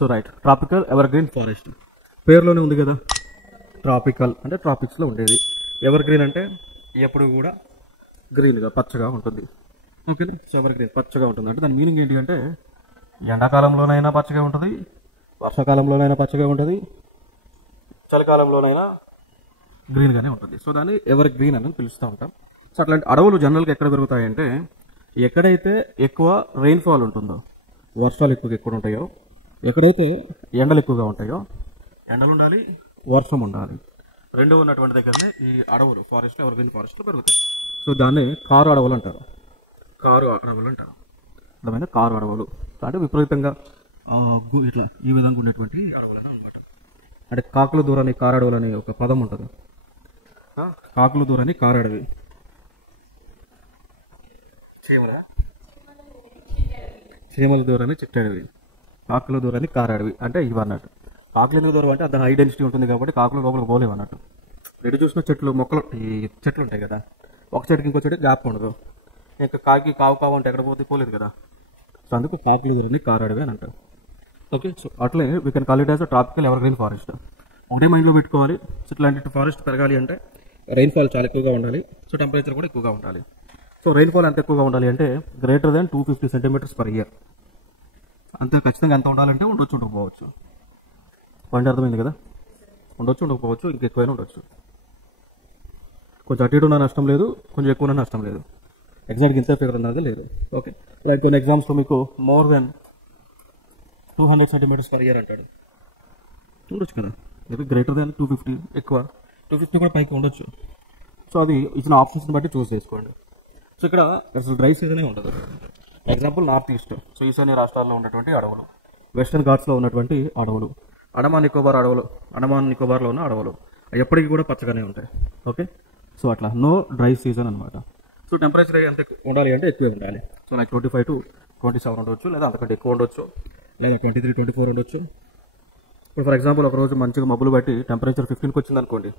So right, tropical ever green forest పేరులోనే ఉంది కదా. ట్రాపికల్ అంటే ట్రాపిక్స్లో ఉండేది, ఎవర్ గ్రీన్ అంటే ఎప్పుడు కూడా గ్రీన్గా పచ్చగా ఉంటుంది. ఓకేనా, సో ఎవర్ గ్రీన్ పచ్చగా ఉంటుంది అంటే దాని మీనింగ్ ఏంటి అంటే ఎండాకాలంలోనైనా పచ్చగా ఉంటుంది, వర్షాకాలంలోనైనా పచ్చగా ఉంటుంది, చలికాలంలోనైనా గ్రీన్గానే ఉంటుంది. సో దాన్ని ఎవర్ గ్రీన్ అని పిలుస్తూ ఉంటాం. సో అట్లాంటి అడవులు జనరల్గా ఎక్కడ పెరుగుతాయంటే ఎక్కడైతే ఎక్కువ రెయిన్ఫాల్ ఉంటుందో, వర్షాలు ఎక్కువగా ఎక్కువ ఉంటాయో, ఎక్కడైతే ఎండలు ఎక్కువగా ఉంటాయో, ఎండలు ఉండాలి వర్షం ఉండాలి, రెండు ఉన్నటువంటి దగ్గరనే ఈ అడవులు ఫారెస్ట్ ఎవర్ గ్రీన్ ఫారెస్ట్లో పెరుగుతాయి. సో దాన్ని కారు అడవులు అంటారు. కారు అడవులు అంటారు. అర్థమైన కారు అడవులు అంటే విపరీతంగా ఇట్లా ఈ విధంగా ఉండేటువంటి అడవులు అనమాట. అంటే కాకుల దూరాన్ని కారు అడవులు అనే ఒక పదం ఉంటుంది. కాకుల దూరాన్ని కారు అడవి, చీమల దూరాన్ని చిట్టడవి, కాకుల దూరాన్ని కారు అడవి అంటే ఇవి అన్నట్టు. కాకులు ఎందుకు దూరం అంటే దాని హై డెన్సిటీ ఉంటుంది కాబట్టి కాకులు లోపలికి పోలేవు అన్నట్టు. ఎటు చూసిన చెట్లు మొక్కలు ఈ చెట్లు ఉంటాయి కదా, ఒక చెట్టుకి ఇంకో చెట్టుకి గ్యాప్ ఉండదు. ఇంకా కాకి కావు అంటే ఎక్కడ పోతే పోలేదు కదా. సో అందుకు కాకులు దూరాన్ని కారు అడవి అని అంటారు. ఓకే, సో అట్లే we can call it as tropical ever green forest. ఒకటే మైండ్లో పెట్టుకోవాలి. సో ఇట్లాంటి ఫారెస్ట్ పెరగాలి అంటే రెయిన్ఫాల్ చాలా ఎక్కువగా ఉండాలి. సో టెంపరేచర్ కూడా ఎక్కువగా ఉండాలి. సో రెయిన్ఫాల్ ఎంత ఎక్కువగా ఉండాలి అంటే greater than 250 centimetres per year. అంతే, ఖచ్చితంగా ఎంత ఉండాలంటే ఉండొచ్చు ఉండకపోవచ్చు. పాయింట్ అర్థమైంది కదా. ఉండొచ్చు ఉండకపోవచ్చు, ఇంకెక్కువైనా ఉండొచ్చు. కొంచెం అటు ఇటు ఉన్న నష్టం లేదు, కొంచెం ఎక్కువ నష్టం లేదు. ఎగ్జాక్ట్గా ఇంత ఫిగర్ ఉన్నది లేదు. ఓకే, లైక్ కొన్ని ఎగ్జామ్స్లో మీకు more than 200 centimetres per year అంటాడు. ఉండొచ్చు కదా. ఇది గ్రేటర్ దాన్ 250, ఎక్కువ 250 కూడా పైకి ఉండొచ్చు. సో అది ఇచ్చిన ఆప్షన్స్ని బట్టి చూస్ చేసుకోండి. సో ఇక్కడ అసలు డ్రై సీజనే ఉండదు. ఎగ్జాంపుల్ నార్త్ ఈస్ట్, సో ఈశాన్య రాష్ట్రాల్లో ఉన్నటువంటి అడవులు, వెస్టర్న్ ఘాట్స్లో ఉన్నటువంటి అడవులు, అండమాన్ నికోబార్ అడవులు, అండమాన్ నికోబార్లో ఉన్న అడవులు ఎప్పటికీ కూడా పచ్చగానే ఉంటాయి. ఓకే, సో అట్లా నో డ్రై సీజన్ అనమాట. సో టెంపరేచర్ ఎంత ఉండాలి అంటే ఎక్కువే ఉండాలి. సో లైక్ 25 to 27 ఉండొచ్చు, లేదా అంతకంటే ఎక్కువ ఉండొచ్చు, లేదా 23, 24 ఉండొచ్చు. ఇప్పుడు ఫర్ ఎగ్జాంపుల్ ఒక రోజు మంచిగా మబ్బులు బట్టి టెంపరేచర్ 15కి వచ్చింది అనుకోండి,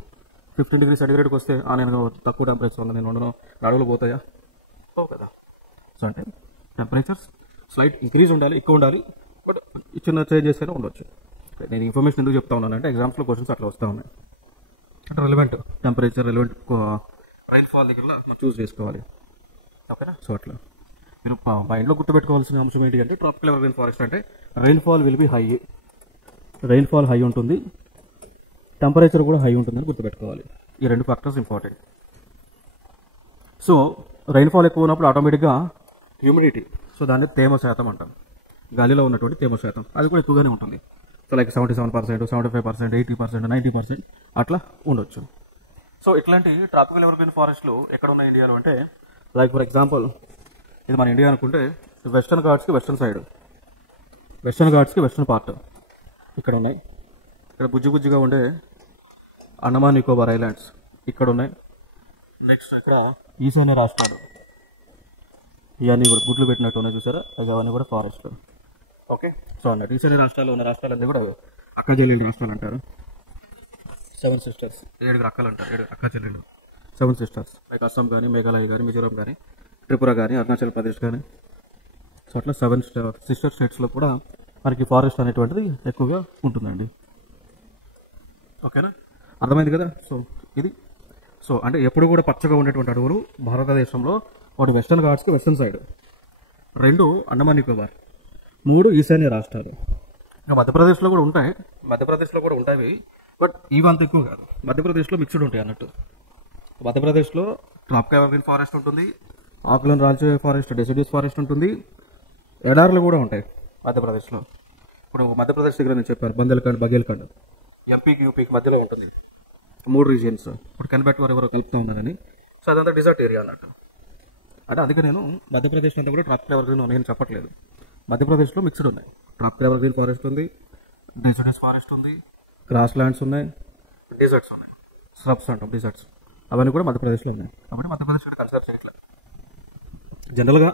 15 degrees సెంటిగ్రేడ్కి వస్తే నేను తక్కువ టెంపరేచర్ ఉంది, నేను ఉండను, అడవులు పోతాయా? పోవు కదా. సో అంటే టెంపరేచర్స్ స్లైట్ ఇంక్రీజ్ ఉండాలి, ఎక్కువ ఉండాలి, బట్ చిన్న చేంజెస్ అయినా ఉండొచ్చు. నేను ఇన్ఫర్మేషన్ ఎందుకు చెప్తా ఉన్నానంటే ఎగ్జామ్స్లో క్వశ్చన్స్ అట్లా వస్తూ ఉన్నాయి. అంటే రెలవెంట్ టెంపరేచర్, రెలవెంట్ రైన్ఫాల్ దగ్గర మనం చూస్ చేసుకోవాలి. ఓకేనా. సో అట్లా మీరు మైండ్లో గుర్తుపెట్టుకోవాల్సిన అంశం ఏంటి అంటే ట్రాపికల్ ఎవర్ గ్రీన్ ఫారెస్ట్ అంటే rainfall will be high, rainfall high ఉంటుంది, టెంపరేచర్ కూడా హై ఉంటుందని గుర్తుపెట్టుకోవాలి. ఈ రెండు ఫ్యాక్టర్స్ ఇంపార్టెంట్. సో రెయిన్ఫాల్ ఎక్కువ ఉన్నప్పుడు ఆటోమేటిక్గా హ్యూమిడిటీ, సో దాన్ని తేమ శాతం అంటాం, గాలిలో ఉన్నటువంటి తేమ శాతం అది కూడా ఎక్కువగానే ఉంటుంది. సో లైక్ 77%, 75%, 80%, 90% అట్లా ఉండొచ్చు. సో ఇట్లాంటి ట్రాపికల్ ఎవర్ గ్రీన్ ఫారెస్ట్లు ఎక్కడ ఉన్నాయి ఇండియాలో అంటే లైక్ ఫర్ ఎగ్జాంపుల్ ఇది మన ఇండియా అనుకుంటే వెస్టర్న్ ఘాట్స్కి వెస్టర్న్ సైడ్, వెస్టర్న్ ఘాట్స్కి వెస్టర్న్ పార్ట్ ఇక్కడ ఉన్నాయి. ఇక్కడ బుజ్జిగా ఉండే అండమాన్ నికోబార్ ఐలాండ్స్ ఇక్కడ ఉన్నాయి. నెక్స్ట్ ఇక్కడ ఈశాన్య రాష్ట్రాలు ఇవన్నీ కూడా గుడ్లు పెట్టినట్టు ఉన్నాయి చూసారా, అవన్నీ కూడా ఫారెస్ట్. ఓకే, సో అన్నట్టు ఈశాన్య రాష్ట్రాల్లో ఉన్న రాష్ట్రాలన్నీ కూడా అక్క చెల్లెలు రాష్ట్రాలు అంటారు. 7 sisters, 7 అక్కలు అంటారు, 7 అక్క చెల్లెలు, 7 sisters. లైక్ అస్సాం కానీ, మేఘాలయ కానీ, మిజోరాం కానీ, త్రిపుర కానీ, అరుణాచల్ ప్రదేశ్ కానీ. సో అట్లా 7 సిస్టర్ స్టేట్స్లో కూడా మనకి ఫారెస్ట్ అనేటువంటిది ఎక్కువగా ఉంటుందండి. ఓకేనా, అర్థమైంది కదా. సో ఇది సో అంటే ఎప్పుడు కూడా పచ్చగా ఉండేటువంటి అడవులు భారతదేశంలో ఒకటి వెస్టర్న్ ఘాట్స్కి వెస్టర్న్ సైడ్, 2 అండమాన్ నికోబార్, 3 ఈశాన్య రాష్ట్రాలు. ఇంకా మధ్యప్రదేశ్లో కూడా ఉంటాయి, బట్ ఇవి అంత ఎక్కువ కాదు. మధ్యప్రదేశ్లో మిక్స్డ్ ఉంటాయి అన్నట్టు. మధ్యప్రదేశ్లో ట్రాపికల్ ఎవర్ గ్రీన్ ఫారెస్ట్ ఉంటుంది, ఆకులను రాల్చే ఫారెస్ట్, డెసిడ్యూస్ ఫారెస్ట్ ఉంటుంది, ఎడార్లు కూడా ఉంటాయి మధ్యప్రదేశ్లో. ఇప్పుడు మధ్యప్రదేశ్ దగ్గర నేను చెప్పాను బందేల్ఖండ్, బఘేల్ఖండ్, ఎంపీకి యూపీకి మధ్యలో ఉంటుంది 3 రీజియన్స్. ఇప్పుడు కెన్బెట్ ఎవరో కలుపుతూ ఉన్నారని, సో అదంతా డిజర్ట్ ఏరియా అన్నట్టు. అంటే అందుకే నేను మధ్యప్రదేశ్ అంతా కూడా ట్రాపికల్ ఎవర్ గ్రీన్ నేను చెప్పట్లేదు. మధ్యప్రదేశ్లో మిక్స్డ్ ఉన్నాయి, ట్రాపికల్ ఎవర్ గ్రీన్ ఫారెస్ట్ ఉంది, డెసిడ్యూస్ ఫారెస్ట్ ఉంది, గ్రాస్ ల్యాండ్స్ ఉన్నాయి, డిజర్ట్స్ ఉన్నాయి, స్రబ్స్ అంటాం డిజర్ట్స్, అవన్నీ కూడా మధ్యప్రదేశ్లో ఉన్నాయి. కాబట్టి మధ్యప్రదేశ్ కన్సిడర్ చేయట్లేదు. జనరల్గా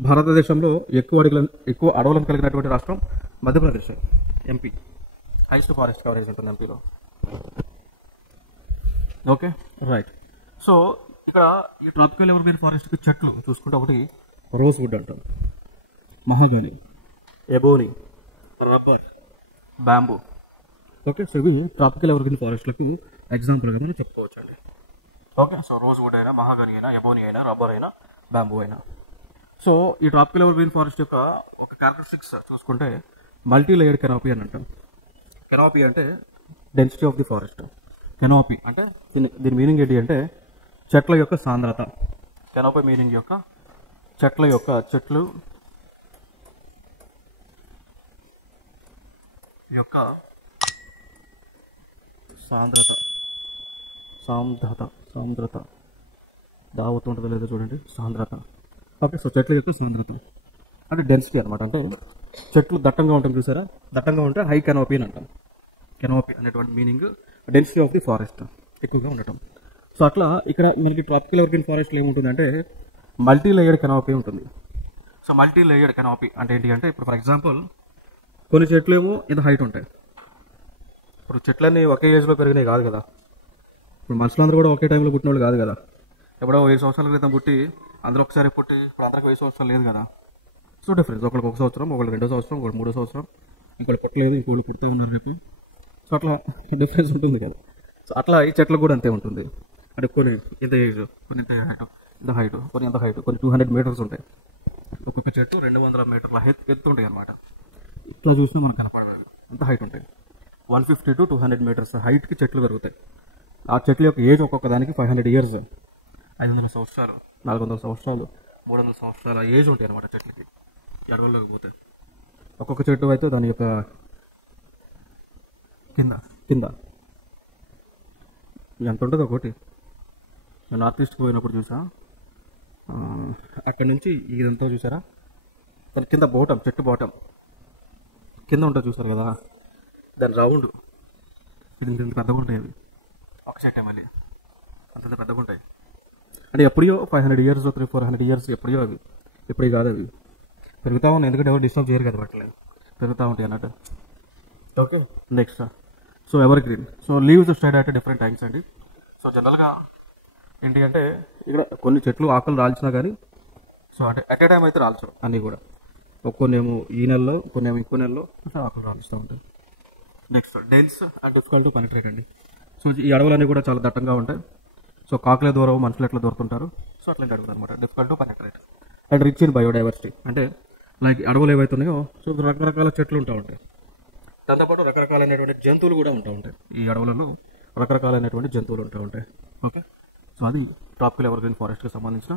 భారతదేశంలో ఎక్కువ అడవులను కలిగినటువంటి రాష్ట్రం Madhya Pradesh, MP. Highest forest coverage ఉంటుంది ఎంపీలో. Okay right. సో ఇక్కడ ఈ ట్రాపికల్ ఎవర్ గ్రీన్ ఫారెస్ట్కి చెట్లు చూసుకుంటే ఒకటి రోజ్ వుడ్ అంటాం, మహాగని, ఎబోని, రబ్బర్, బ్యాంబూ. ఓకే, సో ఇవి ట్రాపికల్ ఎవర్గ్రీన్ ఫారెస్ట్లకు ఎగ్జాంపుల్గా మనం చెప్పుకోవచ్చు అండి. ఓకే, సో రోజ్ వుడ్ అయినా, మహాగని అయినా, ఎబోనీ అయినా, రబ్బర్ అయినా, బ్యాంబూ అయినా. సో ఈ ట్రాపికల్ ఎవర్గ్రీన్ ఫారెస్ట్ యొక్క ఒక క్యారెక్టరిస్టిక్స్ చూసుకుంటే మల్టీ లేయర్డ్ కెనాపీ అని అంటాం. కెనాపీ అంటే density of the forest. Canopy అంటే దీని మీనింగ్ ఏంటి అంటే చెట్ల యొక్క సాంద్రత. కెనాపీ మీనింగ్ యొక్క చెట్లు యొక్క సాంద్రత దావుతుంటుందో లేదో చూడండి, సాంద్రత. ఓకే, సో చెట్ల యొక్క సాంద్రత అంటే డెన్సిటీ అనమాట. అంటే చెట్లు దట్టంగా ఉంటుంది చూసారా, దట్టంగా ఉంటే హై కెనాపీ అని అంటాం. కెనాపీ అనేటువంటి meaning density of the forest ఎక్కువగా ఉండటం. సో అట్లా ఇక్కడ మనకి ట్రాపికల్ ఎవర్గ్రీన్ ఫారెస్ట్లో ఏముంటుందంటే మల్టీ లేయర్డ్ కెనాపీ ఉంటుంది. సో మల్టీ లేయర్డ్ కెనాపీ అంటే ఏంటి అంటే ఇప్పుడు ఫర్ ఎగ్జాంపుల్ కొన్ని చెట్లు ఏమో ఇంత హైట్ ఉంటాయి. ఇప్పుడు చెట్లన్నీ ఒకే ఏజ్లో పెరిగినాయి కాదు కదా, ఇప్పుడు మనుషులందరూ కూడా ఒకే టైంలో పుట్టిన వాళ్ళు కాదు కదా. ఎప్పుడో 5 సంవత్సరాల క్రితం పుట్టి అందరూ ఒకసారి పుట్టి ఇప్పుడు అందరికి 5 సంవత్సరాలు లేదు కదా. సో డిఫరెన్స్, ఒకరికి 1 సంవత్సరం, ఒకరికి 2 సంవత్సరం, ఒకరికి 3 సంవత్సరం, ఇంకోటి పుట్టలేదు, ఇంకోళ్ళు పుడతా ఉన్నారు రేపు. సో అట్లా డిఫరెన్స్ ఉంటుంది కదా. సో అట్లా ఈ చెట్లకు కూడా అంతే ఉంటుంది. అంటే కొన్ని ఇంత ఏజ్, కొన్ని ఇంత హైట్, ఇంత హైట్, కొన్ని ఎంత హైట్, కొన్ని 200 మీటర్స్ ఉంటాయి. ఒక్కొక్క చెట్టు 200 మీటర్ల ఎత్తు ఉంటాయి అనమాట. ఇట్లా చూసినా మనకు కనపడదు ఎంత హైట్ ఉంటాయి. 150 to 200 మీటర్స్ హైట్కి చెట్లు పెరుగుతాయి. ఆ చెట్ల యొక్క ఏజ్ ఒక్కొక్క దానికి 500 ఇయర్స్, 500 సంవత్సరాలు, 400 సంవత్సరాలు, 300 సంవత్సరాల ఏజ్ ఉంటాయి అనమాట చెట్లకి అడవుల్లోకి పోతే. ఒక్కొక్క చెట్టు అయితే దాని యొక్క కింద ఎంత ఉంటుంది ఒకటి. నార్త్ ఈస్ట్కి పోయినప్పుడు చూసా, అక్కడి నుంచి ఇదంతా చూసారా, దాని కింద చెట్టు బాటం కింద ఉంటుంది చూసారు కదా, దాని రౌండ్ ఇంత పెద్దగా ఉంటాయి అవి. ఒక చెట్టే మళ్ళీ అంత పెద్దగా ఉంటాయి. అంటే ఎప్పుడో 500 ఇయర్స్, 300-400 ఇయర్స్ ఎప్పుడో అవి, ఎప్పుడూ కాదు అవి. పెరుగుతూ ఉన్నాయి, ఎందుకంటే ఎవరు డిస్టర్బ్ చేయరు కదా, పట్టలేదు పెరుగుతూ ఉంటాయి అన్నట్టు. Okay, next so evergreen. So leaves stayed at different times అండి. సో జనరల్గా ఏంటి అంటే ఇక్కడ కొన్ని చెట్లు ఆకులు రాల్చినా కానీ, సో అంటే అట్ ఏ టైం అయితే రాల్చరు అన్నీ కూడా. కొన్ని ఏమో ఈ నెలలో, కొన్ని ఏమో ఇంకో నెలలో ఆకులు రాలుస్తూ ఉంటాయి. Next dense and difficult to penetrate అండి. సో ఈ అడవులన్నీ కూడా చాలా దట్టంగా ఉంటాయి. సో కాకులే దూరం, మనుషులు ఎట్లా దూరుతుంటారు, సో అట్లాంటి అడవులు అనమాట. Difficult to penetrate and rich in biodiversity. అంటే లైక్ అడవులు ఏవైతున్నాయో సో రకరకాల చెట్లు ఉంటూ ఉంటాయి. దాంతోపాటు రకరకాలైనటువంటి జంతువులు కూడా ఉంటూ ఉంటాయి. ఈ అడవులలో రకరకాలైనటువంటి జంతువులు ఉంటూ ఉంటాయి. ఓకే, సో అది ట్రాపికల్ ఎవర్గ్రీన్ ఫారెస్ట్కి సంబంధించిన